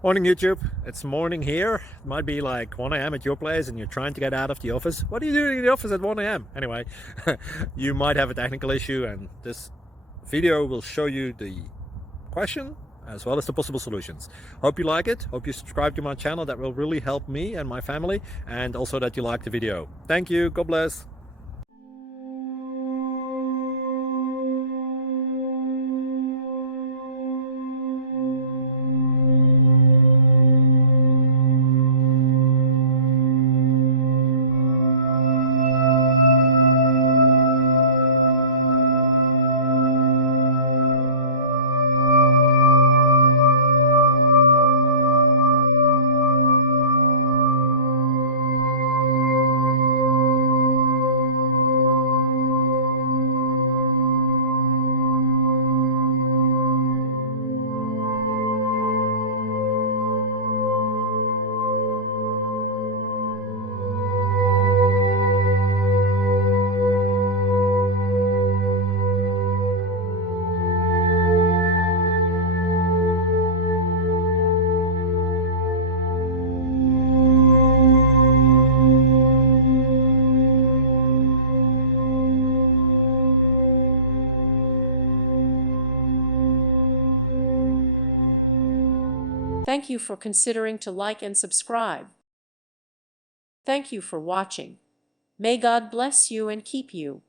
Morning YouTube, it's morning here. It might be like 1 a.m. at your place and you're trying to get out of the office. What are you doing in the office at 1 a.m.? Anyway, you might have a technical issue and this video will show you the question as well as the possible solutions. Hope you like it, hope you subscribe to my channel. That will really help me and my family, and also that you like the video. Thank you, God bless. Thank you for considering to like and subscribe. Thank you for watching. May God bless you and keep you.